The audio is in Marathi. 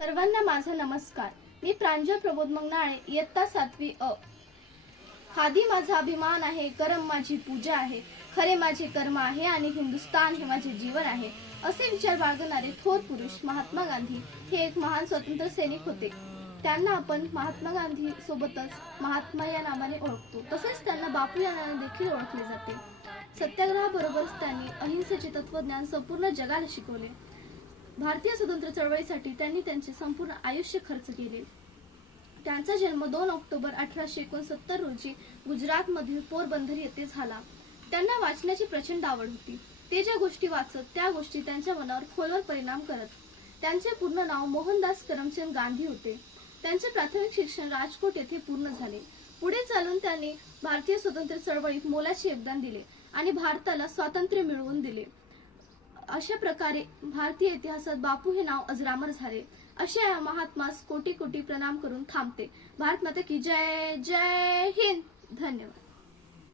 सर्वांना माझा नमस्कार। मी प्रांजल प्रबोध मंगनाळे, इयत्ता 7वी अ। खादी माझा अभिमान आहे, करम माझी पूजा आहे, खरे माझे कर्म आहे आणि हिंदुस्तान हे माझे जीवन आहे, असे विचार बाळगणारे थोर पुरुष महात्मा गांधी हे एक महान स्वातंत्र्य सैनिक होते। त्यांना आपण महात्मा गांधी सोबतच महात्मा या नावाने ओळखतो, तसेच त्यांना बापू या नावाने देखील ओळखले जाते। सत्याग्रहाबरोबरच त्यांनी अहिंसेचे तत्वज्ञान संपूर्ण जगाला शिकवले। भारतीय स्वतंत्र चळवळीसाठी त्यांनी त्यांचे संपूर्ण आयुष्य खर्च केले। त्यांचा जन्म 2 ऑक्टोबर 1869 रोजी गुजरात मधील पोरबंदर येथे झाला। त्यांना वाचनाची प्रचंड आवड होती। ते ज्या गोष्टी वाचत त्या गोष्टी त्यांच्या मनावर खोलवर परिणाम करत। त्यांचे पूर्ण नाव मोहनदास करमचंद गांधी होते। त्यांचे प्राथमिक शिक्षण राजकोट येथे पूर्ण झाले। पुढे चालून त्यांनी भारतीय स्वतंत्र चळवळीत मोलाचे योगदान दिले आणि भारताला स्वातंत्र्य मिळवून दिले। अशा प्रकारे भारतीय इतिहासात बापू हे नाव अजरामर झाले। अशा या महात्मास कोटी कोटी प्रणाम करून थांबते। भारत माता की जय। जय हिंद। धन्यवाद।